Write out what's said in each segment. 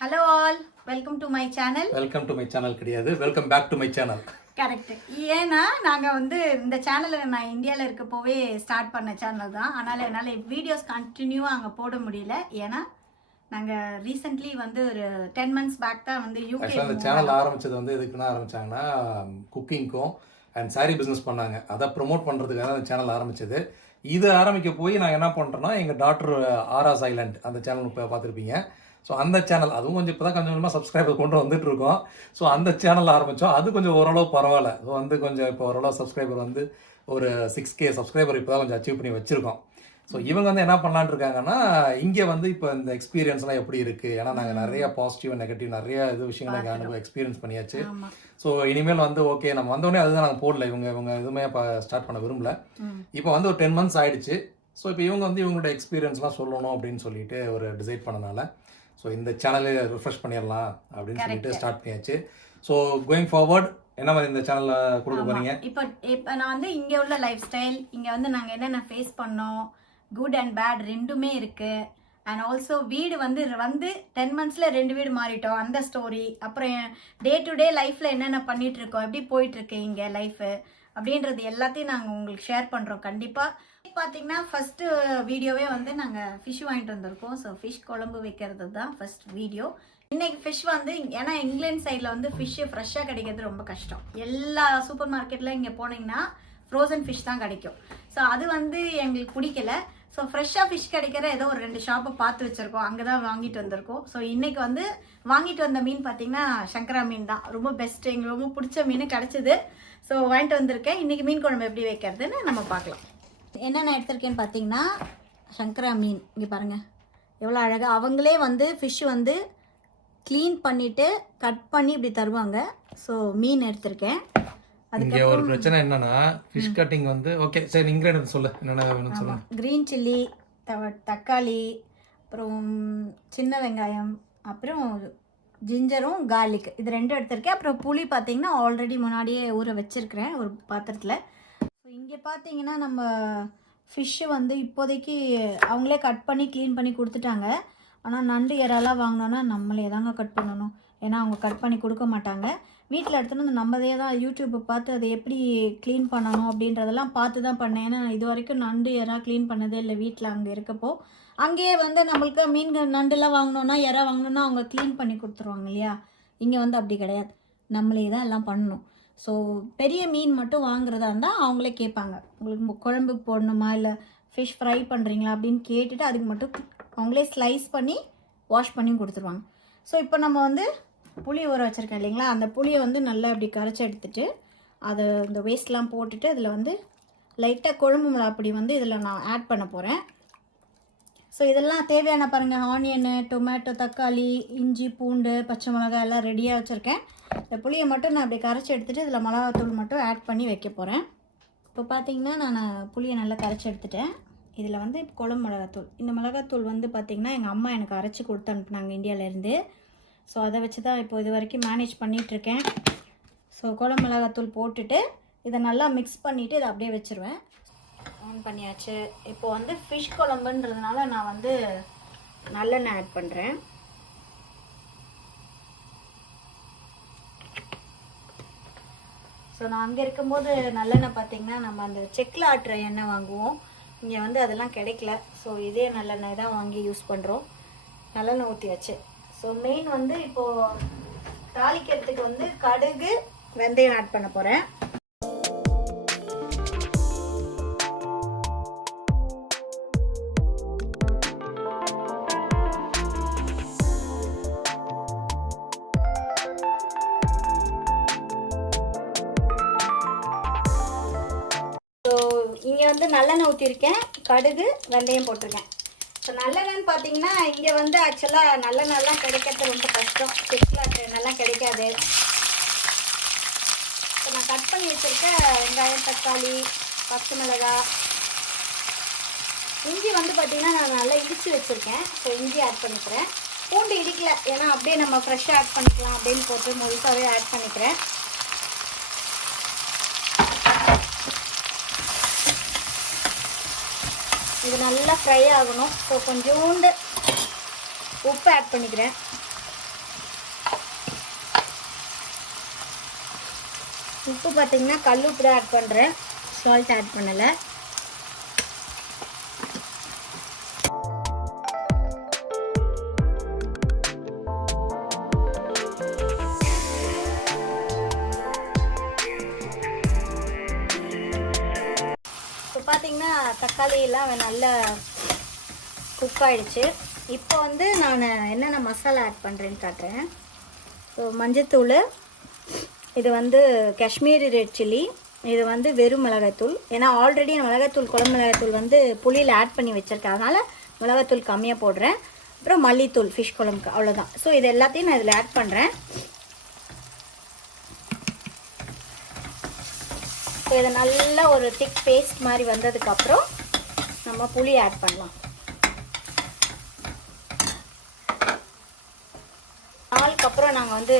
Hello all, welcome to my channel. Welcome to my channel கிடையாது, welcome back to my channel. Correct. ஏன்னா நாங்கள் இந்த சேனலில் நான் இந்தியாவில் இருக்கப்போவே ஸ்டார்ட் பண்ண சேனல் தான். அதனால் என்னால் வீடியோஸ் கண்டினியூவாக அங்கே போட முடியல. ஏன்னா நாங்கள் ரீசெண்ட்லி ஒரு 10 months பேக் தான் யூகே அந்த சேனல் ஆரம்பிச்சது எதுக்குன்னா ஆரம்பிச்சாங்கன்னா குக்கிங்க்கும் அண்ட் சாரி பிஸ்னஸ் பண்ணாங்க. அதை ப்ரொமோட் பண்ணுறதுக்காக அந்த சேனல் ஆரம்பிச்சது. இது ஆரம்பிக்க போய் நாங்கள் என்ன பண்ணுறோன்னா எங்கள் டாக்டர் ஆராஸ் ஐலாண்ட் அந்த சேனல் இப்போ பார்த்துருப்பீங்க. ஸோ அந்த சேனல் அதுவும் கொஞ்சம் இப்போ தான் கொஞ்சம் கொஞ்சமாக சப்ஸ்கிரைபர் கொண்டு வந்துட்டு இருக்கோம். ஸோ அந்த சேனல் ஆரம்பித்தோம். அது கொஞ்சம் ஓரளவு பரவாயில்ல. ஸோ கொஞ்சம் இப்போ ஓரளவு சப்ஸ்கிரைபர் ஒரு 6K சப்ஸ்கிரைபர் இப்போ தான் கொஞ்சம் அச்சீவ் பண்ணி வச்சுருக்கோம். ஸோ இவங்க என்ன பண்ணலான்னு இருக்காங்கன்னா இங்கே இப்போ இந்த எக்ஸ்பீரியன்ஸ்லாம் எப்படி இருக்குது, ஏன்னா நாங்கள் நிறைய பாசிட்டிவ் நெகட்டிவ் நிறைய விஷயங்களை எக்ஸ்பீரியன்ஸ் பண்ணியாச்சு. ஸோ இனிமேல் ஓகே நம்ம வந்தோடனே அதுதான் நாங்கள் போடல. இவங்க எதுவுமே இப்போ ஸ்டார்ட் பண்ண விரும்பல. இப்போ ஒரு 10 months ஆயிடுச்சு. ஸோ இப்போ இவங்க இவங்களோட எக்ஸ்பீரியன்ஸ்லாம் சொல்லணும் அப்படின்னு சொல்லிட்டு ஒரு டிசைட் பண்ணனால ஸோ இந்த சேனலை ரிஃப்ரெஷ் பண்ணிடலாம் அப்படின்னு சொல்லிட்டு ஸ்டார்ட் பண்ணியாச்சு. ஸோ கோயிங் ஃபார்வர்ட் என்ன மாதிரி இந்த சேனலில் கொடுக்க போறீங்க? இப்போ நான் இங்கே உள்ள லைஃப் ஸ்டைல், இங்கே நாங்கள் என்னென்ன ஃபேஸ் பண்ணோம், குட் அண்ட் பேட் ரெண்டுமே இருக்குது. அண்ட் ஆல்சோ வீடு 10 monthsல 2 வீடு மாறிட்டோம், அந்த ஸ்டோரி. அப்புறம் டே டு டே லைஃப்பில் என்னென்ன பண்ணிட்டு இருக்கோம், எப்படி போயிட்டுருக்கு இங்கே லைஃபு அப்படின்றது எல்லாத்தையும் நாங்கள் உங்களுக்கு ஷேர் பண்ணுறோம். கண்டிப்பாக பார்த்தீங்கன்னா ஃபஸ்ட்டு வீடியோவே நாங்கள் ஃபிஷ் வாங்கிட்டு வந்திருக்கோம். ஸோ ஃபிஷ் குழம்பு வைக்கிறது தான் ஃபஸ்ட் வீடியோ. இன்றைக்கி ஃபிஷ் ஏன்னா இங்கிலாந்து சைடில் ஃபிஷ்ஷு ஃப்ரெஷ்ஷாக கிடைக்கிறது ரொம்ப கஷ்டம். எல்லா சூப்பர் மார்க்கெட்டில் இங்கே போனீங்கன்னா ஃப்ரோசன் ஃபிஷ் தான் கிடைக்கும். ஸோ அது எங்களுக்கு பிடிக்கல. ஸோ ஃப்ரெஷ்ஷாக ஃபிஷ் கிடைக்கிற ஏதோ ஒரு 2 ஷாப்பை பார்த்து வச்சுருக்கோம், அங்கே தான் வாங்கிட்டு வந்திருக்கோம். ஸோ இன்றைக்கி வாங்கிட்டு வந்த மீன் பார்த்தீங்கன்னா சங்கரா மீன் தான் ரொம்ப பெஸ்ட்டு, எங்களுக்கு ரொம்ப பிடிச்ச மீன் கிடச்சிது. ஸோ வாங்கிட்டு வந்திருக்கேன். இன்றைக்கி மீன் குழம்பு எப்படி வைக்கிறதுன்னு நம்ம பார்க்கலாம். என்னென்ன எடுத்திருக்கேன்னு பார்த்தீங்கன்னா சங்கரா மீன், இங்கே பாருங்கள் எவ்வளோ அழகாக அவங்களே ஃபிஷ்ஷு க்ளீன் பண்ணிவிட்டு கட் பண்ணி இப்படி தருவாங்க. ஸோ மீன் எடுத்திருக்கேன். அதுக்கு ஒரு பிரச்சனை என்னன்னா ஃபிஷ் கட்டிங் ஓகே சரி இன்கிரிடியன்ட் சொல்லு என்னென்ன வேணும்னு சொல்லு. க்ரீன் சில்லி, தக்காளி, அப்புறம் சின்ன வெங்காயம், அப்புறம் ஜிஞ்சரும் கார்லிக், இது 2 எடுத்திருக்கேன். அப்புறம் புளி பார்த்தீங்கன்னா ஆல்ரெடி முன்னாடியே ஊற வச்சுருக்கிறேன் ஒரு பாத்திரத்தில். ஸோ இங்கே பார்த்தீங்கன்னா நம்ம ஃபிஷ்ஷு இப்போதைக்கு அவங்களே கட் பண்ணி க்ளீன் பண்ணி கொடுத்துட்டாங்க. ஆனால் நண்டு இறாலாம் வாங்கினோன்னா நம்மளே தாங்க கட் பண்ணணும், ஏன்னா அவங்க கட் பண்ணி கொடுக்க மாட்டாங்க. வீட்டில் எடுத்துன்னு நம்மதே தான் யூடியூப்பை பார்த்து அதை எப்படி க்ளீன் பண்ணணும் அப்படின்றதெல்லாம் பார்த்து தான் பண்ணேன். ஏன்னா இது வரைக்கும் நண்டு இறா க்ளீன் பண்ணதே இல்லை வீட்டில். அங்கே இருக்கப்போ அங்கேயே நம்மளுக்கு மீன் நண்டுலாம் வாங்கினோன்னா இறா வாங்கினோன்னா அவங்க க்ளீன் பண்ணி கொடுத்துருவாங்க இல்லையா. இங்கே அப்படி கிடையாது, நம்மளே தான் எல்லாம் பண்ணணும். ஸோ பெரிய மீன் மட்டும் வாங்குறதா இருந்தால் அவங்களே கேட்பாங்க, உங்களுக்கு குழம்புக்கு போடணுமா இல்லை ஃபிஷ் ஃப்ரை பண்ணுறீங்களா அப்படின்னு கேட்டுட்டு அதுக்கு மட்டும் அவங்களே ஸ்லைஸ் பண்ணி வாஷ் பண்ணி கொடுத்துருவாங்க. ஸோ இப்போ நம்ம புளி ஊற வச்சுருக்கேன் இல்லைங்களா, அந்த புளியை நல்லா இப்படி கரைச்சி எடுத்துகிட்டு அதை இந்த வேஸ்ட்லாம் போட்டுட்டு அதில் லைட்டாக குழம்பு மிளகாப்பொடி இதில் நான் ஆட் பண்ண போகிறேன். ஸோ இதெல்லாம் தேவையான பாருங்கள், ஆனியனு, டொமேட்டோ, தக்காளி, இஞ்சி, பூண்டு, பச்சை மிளகாய் எல்லாம் ரெடியாக வச்சுருக்கேன். இந்த புளியை மட்டும் நான் அப்படி கரைச்சி எடுத்துகிட்டு இதில் மிளகாத்தூள் மட்டும் ஆட் பண்ணி வைக்க போகிறேன். இப்போ பார்த்தீங்கன்னா நான் புளியை நல்லா கரைச்சி எடுத்துட்டேன். இதில் குழம்பு மிளகாத்தூள், இந்த மிளகாத்தூள் பார்த்திங்கன்னா எங்கள் அம்மா எனக்கு அரைச்சி கொடுத்து அனுப்புனாங்க இந்தியாவிலேருந்து. ஸோ அதை வச்சு தான் இப்போ இது வரைக்கும் மேனேஜ் பண்ணிகிட்ருக்கேன். ஸோ குழம்பு மிளகாத்தூள் போட்டுட்டு இதை நல்லா மிக்ஸ் பண்ணிவிட்டு இதை அப்படியே வச்சுருவேன். ஆன் பண்ணியாச்சு. இப்போது ஃபிஷ் குழம்புன்றதுனால நான் நல்லெண்ணெய் ஆட் பண்ணுறேன். ஸோ நான் அங்கே இருக்கும்போது நல்லெண்ணெய் பார்த்திங்கன்னா நம்ம அந்த செக்கில் ஆட்டுற எண்ணெய் வாங்குவோம், இங்கே அதெல்லாம் கிடைக்கல. ஸோ இதே நல்லெண்ணெய் தான் வாங்கி யூஸ் பண்ணுறோம். நல்லெண்ணெய் ஊற்றியாச்சு. ஸோ மெயின் இப்போது தாளிக்கிறதுக்கு கடுகு, வெந்தயம் ஆட் பண்ண போகிறேன். இங்கே நல்லெண்ணெய் ஊற்றிருக்கேன், கடுகு, வெந்தயம் போட்டிருக்கேன். ஸோ நல்லெண்ணெய்னு பார்த்தீங்கன்னா இங்கே ஆக்சுவலாக நல்லெண்ணெய்லாம் கிடைக்கிறது ரொம்ப கஷ்டம், செக்கில் எண்ணெய்லாம் கிடைக்காது. இப்போ நான் கட் பண்ணி வச்சுருக்க வெங்காயம், தக்காளி, பச்சை மிளகாய், இஞ்சி பார்த்தீங்கன்னா நான் நல்லா இடித்து வச்சுருக்கேன். ஸோ இஞ்சி ஆட் பண்ணிக்கிறேன். பூண்டு இடிக்கல, ஏன்னா அப்படியே நம்ம ஃப்ரெஷ்ஷாக ஆட் பண்ணிக்கலாம் அப்படின்னு போட்டு முழுசாகவே ஆட் பண்ணிக்கிறேன். இது நல்லா ஃப்ரை ஆகணும். ஸோ கொஞ்சோண்டு உப்பு ஆட் பண்ணிக்கிறேன். உப்பு பார்த்தீங்கன்னா கல் உப்பு தான் ஆட் பண்ணுறேன், சால்ட் ஆட் பண்ணலை. இப்போ பார்த்தீங்கன்னா தக்காளி எல்லாம் நல்லா குக் ஆகிடுச்சு. இப்போ வந்து நான் என்னென்ன மசாலா ஆட் பண்ணுறேன்னு காட்டுறேன். ஸோ மஞ்சத்தூள், இது வந்து காஷ்மீரி ரெட் சில்லி, இது வந்து வெறும் மிளகாய்த்தூள். ஏன்னா ஆல்ரெடி மிளகாய்த்தூள் குழம்பு மிளகாய்த்தூள் வந்து புளியில் ஆட் பண்ணி வச்சுருக்கேன், அதனால் மிளகாய்த்தூள் கம்மியாக போடுறேன். அப்புறம் மல்லித்தூள் ஃபிஷ் குழம்புக்கு, அவ்வளோதான். ஸோ இது எல்லாத்தையும் நான் இதில் ஆட் பண்ணுறேன். ஸோ இதை நல்லா ஒரு திக் பேஸ்ட் மாதிரி வந்ததுக்கப்புறம் நம்ம புளி ஆட் பண்ணலாம். நாளுக்கு அப்புறம் நாங்கள் வந்து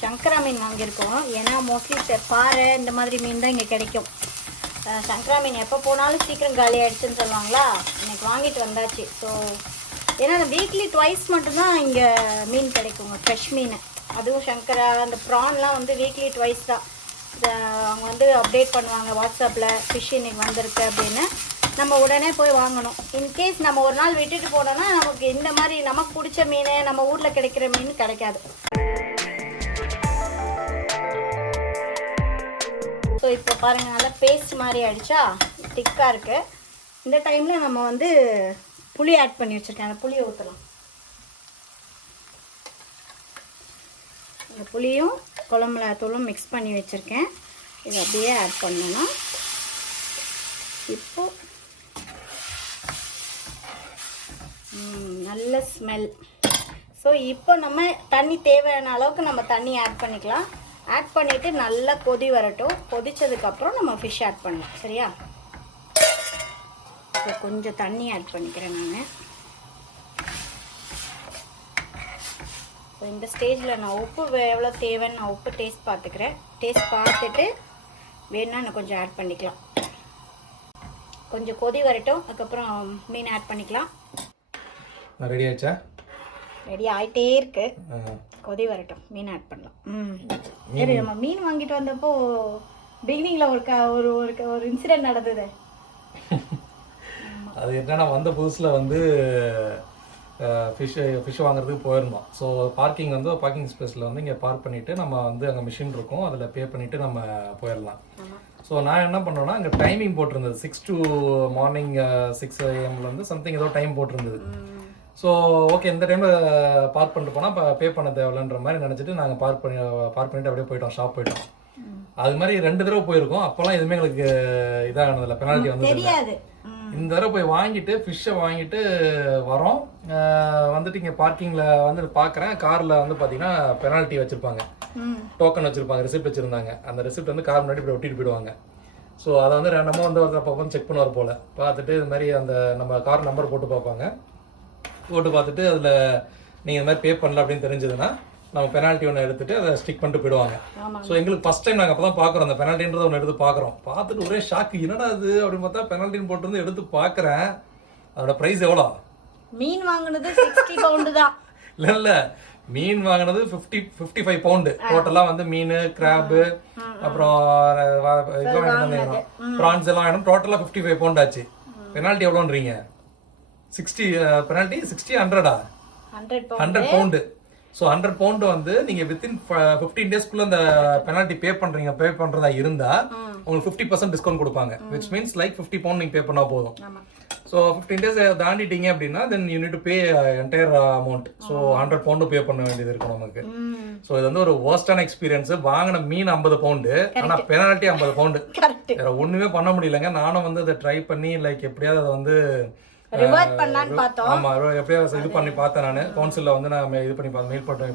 சங்கரா மீன் வாங்கியிருக்கோம். ஏன்னா மோஸ்ட்லி பாறை இந்த மாதிரி மீன் தான் இங்கே கிடைக்கும். சங்கரா மீன் எப்போ போனாலும் சீக்கிரம் காலி ஆகிடுச்சுன்னு சொல்லுவாங்களா, இன்னைக்கு வாங்கிட்டு வந்தாச்சு. ஸோ ஏன்னா வீக்லி ட்வைஸ் மட்டும்தான் இங்கே மீன் கிடைக்குங்க, ஃப்ரெஷ் மீன். அதுவும் சங்கரா அந்த ப்ரான்லாம் வந்து வீக்லி ட்வைஸ் தான். அவங்க வந்து அப்டேட் பண்ணுவாங்க வாட்ஸ்அப்பில், ஃபிஷ் இன்னைக்கு வந்திருக்கு அப்படின்னு. நம்ம உடனே போய் வாங்கணும். இன்கேஸ் நம்ம ஒரு நாள் விட்டுட்டு போனோம்னா நமக்கு இந்த மாதிரி நமக்கு பிடிச்ச மீன், நம்ம ஊரில் கிடைக்கிற மீன் கிடைக்காது. ஸோ இப்போ பாருங்கள், நல்லா பேஸ்ட் மாதிரி ஆகிடுச்சா, திக்காக இருக்குது. இந்த டைமில் நம்ம வந்து புளி ஆட் பண்ணி வச்சுருக்கேன், அந்த புளியை ஊற்றலாம். இந்த புளியும் குழம்புல தூளும் மிக்ஸ் பண்ணி வச்சுருக்கேன், இதை அப்படியே ஆட் பண்ணோன்னா இப்போது நல்ல ஸ்மெல். ஸோ இப்போ நம்ம தண்ணி தேவையான அளவுக்கு நம்ம தண்ணி ஆட் பண்ணிக்கலாம். ஆட் பண்ணிவிட்டு நல்லா கொதி வரட்டும். கொதித்ததுக்கப்புறம் நம்ம ஃபிஷ் ஆட் பண்ணலாம், சரியா? இப்போ கொஞ்சம் தண்ணி ஆட் பண்ணிக்கிறேன் நான். ஸோ இந்த ஸ்டேஜில் நான் உப்பு எவ்வளோ தேவைன்னு நான் உப்பு டேஸ்ட் பார்த்துக்கிறேன். டேஸ்ட் பார்த்துட்டு வேணுன்னா நான் கொஞ்சம் ஆட் பண்ணிக்கலாம். கொஞ்சம் கொதி வரட்டும், அதுக்கப்புறம் மீன் ஆட் பண்ணிக்கலாம். ரெடி ஆச்சா? ரெடி ஆகிட்டே இருக்கு, கொதி வரட்டும், மீன் ஆட் பண்ணலாம். சரி, நம்ம மீன் வாங்கிட்டு வந்தப்போ பிகினிங்கில் ஒரு ஒரு இன்சிடென்ட் நடந்தது. அது என்னன்னா, வந்த புதுசில் வந்து ஃபிஷ் வாங்குறதுக்கு போயிருந்தோம். ஸோ பார்க்கிங் ஸ்பேஸில் வந்து இங்கே பார்க் பண்ணிவிட்டு நம்ம வந்து அங்கே மிஷின் இருக்கும், அதில் பே பண்ணிவிட்டு நம்ம போயிடலாம். ஸோ நான் என்ன பண்ணேன்னா, அங்கே டைமிங் போட்டிருந்தது 6 to மார்னிங் 6 AM சம்திங் ஏதோ டைம் போட்டிருந்தது. ஸோ ஓகே, இந்த டைமில் பார்க் பண்ணிட்டு போனால் இப்போ பே பண்ண தேவையில்லைன்ற மாதிரி நினச்சிட்டு நாங்கள் பார்க் பண்ணிவிட்டு அப்படியே போயிட்டோம், ஷாப் போயிட்டோம். அது மாதிரி 2 தடவை போயிருக்கோம். அப்போல்லாம் எதுவுமே எங்களுக்கு இதானதில்லை, பெனால்ட்டி வந்து தெரியாது. இந்த தடவை போய் வாங்கிட்டு ஃபிஷ்ஷை வாங்கிட்டு வரோம். வந்துட்டு இங்கே பார்க்கிங்கில் வந்து பார்க்குறேன், காரில் வந்து பார்த்தீங்கன்னா பெனால்ட்டி வச்சுருப்பாங்க, டோக்கன் வச்சுருப்பாங்க, ரெசிப்ட் வச்சுருந்தாங்க. அந்த ரெசிப்ட் வந்து கார் முன்னாடி இப்படி ஒட்டிட்டு போயிடுவாங்க. ஸோ அதை வந்து நம்ம வந்து அப்போ செக் பண்ணுவார் போல். பார்த்துட்டு இது மாதிரி அந்த நம்ம கார் நம்பர் போட்டு பார்ப்பாங்க. போட்டு பார்த்துட்டு அதில் நீங்கள் இந்த மாதிரி பே பண்ணல அப்படின்னு தெரிஞ்சதுன்னா நம்ம பெனால்ட்டி ஒன்று எடுத்துட்டு அதை ஸ்டிக் பண்ணிட்டு போயிடுவாங்க. ஸோ எங்களுக்கு ஃபர்ஸ்ட் டைம் நாங்கள் அப்போ தான் பார்க்குறோம், அந்த பெனால்ட்டின்றதை ஒன்று எடுத்து பார்க்குறோம். பார்த்துட்டு ஒரே ஷாக்கு, என்னடா அது அப்படின்னு பார்த்தா பெனால்ட்டின்னு போட்டு வந்து எடுத்து பார்க்குறேன். அதோட ப்ரைஸ் எவ்வளோ? மீன் வாங்கினது 60 பவுண்டு தான். இல்லை, மீன் வாங்கினது 55 பவுண்டு. டோட்டலாக வந்து மீன், கிராப்பு, அப்புறம் ப்ரான்ஸ் எல்லாம் வேணும். டோட்டலாக 55 பவுண்ட் ஆச்சு. பெனால்ட்டி எவ்வளோன்றீங்க? 60 பெனால்ட்டி 60 100 பவுண்டு. ஸோ 100 பவுண்டு வந்து நீங்கள் வித்தின் 15 டேஸ்க்குள்ள அந்த பெனால்ட்டி பே பண்ணுறதா இருந்தால் உங்களுக்கு 50% டிஸ்கவுண்ட் கொடுப்பாங்க. விச் மீன்ஸ் லைக் 50 பவுண்ட் நீங்கள் பே பண்ணால் போதும். ஸோ 15 டேஸ் தாண்டிட்டீங்க அப்படின்னா then you need to pay entire amount. So 100 pound pay பண்ண வேண்டியது இருக்கும் நமக்கு. ஸோ இது வந்து ஒரு வர்ஸ்டான எக்ஸ்பீரியன்ஸ். வாங்கின மீன் 50 பவுண்டு, ஆனால் பெனால்ட்டி 50 பவுண்டு. வேற ஒன்றுமே பண்ண முடியலங்க. நானும் வந்து அதை ட்ரை பண்ணி லைக் எப்படியாவது அதை வந்து ரிவர்ட் பண்ணலாம்னு பார்த்தோம். ஆமா, எப்படியாவது இது பண்ணி பார்த்தேன். நான் கவுன்சிலில் வந்து நான் இது பண்ணி மெயில் போட்டேன்.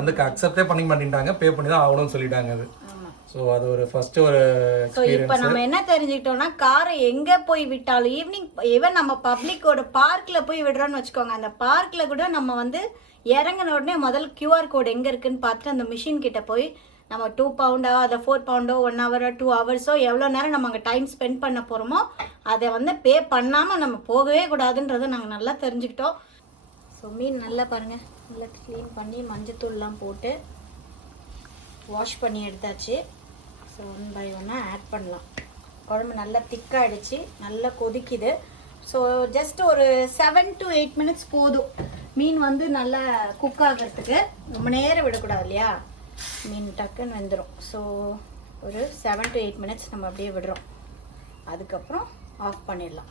அதுக்கு அக்செப்டே பண்ணி மாட்டேன்ட்டாங்க, பே பண்ணி தான் ஆகணும்னு சொல்லிட்டாங்க. அது ஸோ அது ஒரு ஃபர்ஸ்ட் ஒரு எக்ஸ்பீரியன்ஸ். இப்போ நம்ம என்ன தெரிஞ்சுக்கிட்டோம்னா, காரை எங்கே போய் விட்டாலும் ஈவினிங் ஈவன் நம்ம பப்ளிக்கோட பார்க்கில் போய் விடுறோன்னு வச்சுக்கோங்க, அந்த பார்க்கில் கூட நம்ம வந்து இறங்கின உடனே முதல் QR கோடு எங்கே இருக்குன்னு பார்த்துட்டு அந்த மிஷின் கிட்ட போய் நம்ம 2 பவுண்டோ அதை 4 பவுண்டோ 1 ஹவரோ 2 ஹவர்ஸோ எவ்வளோ நேரம் நம்ம அங்கே டைம் ஸ்பெண்ட் பண்ண போகிறோமோ அதை வந்து பே பண்ணாமல் நம்ம போகவே கூடாதுன்றதை நாங்கள் நல்லா தெரிஞ்சுக்கிட்டோம். ஸோ மீன் நல்லா பாருங்கள், நல்லா க்ளீன் பண்ணி மஞ்சத்தூள்லாம் போட்டு வாஷ் பண்ணி எடுத்தாச்சு. ஸோ ஒன் பை ஒன்னாக ஆட் பண்ணலாம். குழம்பு நல்லா திக்காகிடுச்சு, நல்லா கொதிக்குது. ஸோ ஜஸ்ட் ஒரு 7 to 8 மினிட்ஸ் போதும் மீன் வந்து நல்லா குக் ஆகிறதுக்கு. ரொம்ப நேரம் விடக்கூடாது இல்லையா, மீன் டக்குன்னு வெந்துடும். ஸோ ஒரு 7 to 8 மினிட்ஸ் நம்ம அப்படியே விடுறோம். அதுக்கப்புறம் ஆஃப் பண்ணிடலாம்.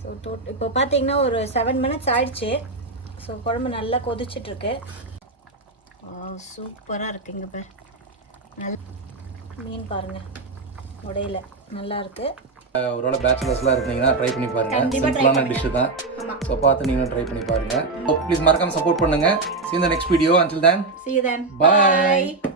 ஸோ இப்போ பார்த்தீங்கன்னா ஒரு 7 மினிட்ஸ் ஆயிடுச்சு. ஸோ குழம்பு நல்லா கொதிச்சிட்ருக்கு. சூப்பராக இருக்குங்க பார். நல்ல மீன் பாருங்கள், உடையில நல்லா இருக்குது. ஒருவேளை பேச்சுலர்ஸ்லாம் இருந்தீங்கன்னா ட்ரை பண்ணி பாருங்கள். சிம்பிளான டிஷ்ஷு தான். ஸோ பார்த்து நீங்களும் ட்ரை பண்ணி பாருங்கள். ப்ளீஸ் மறக்காமல் சப்போர்ட் பண்ணுங்கள். See you in the next video. Until then, see you then. bye.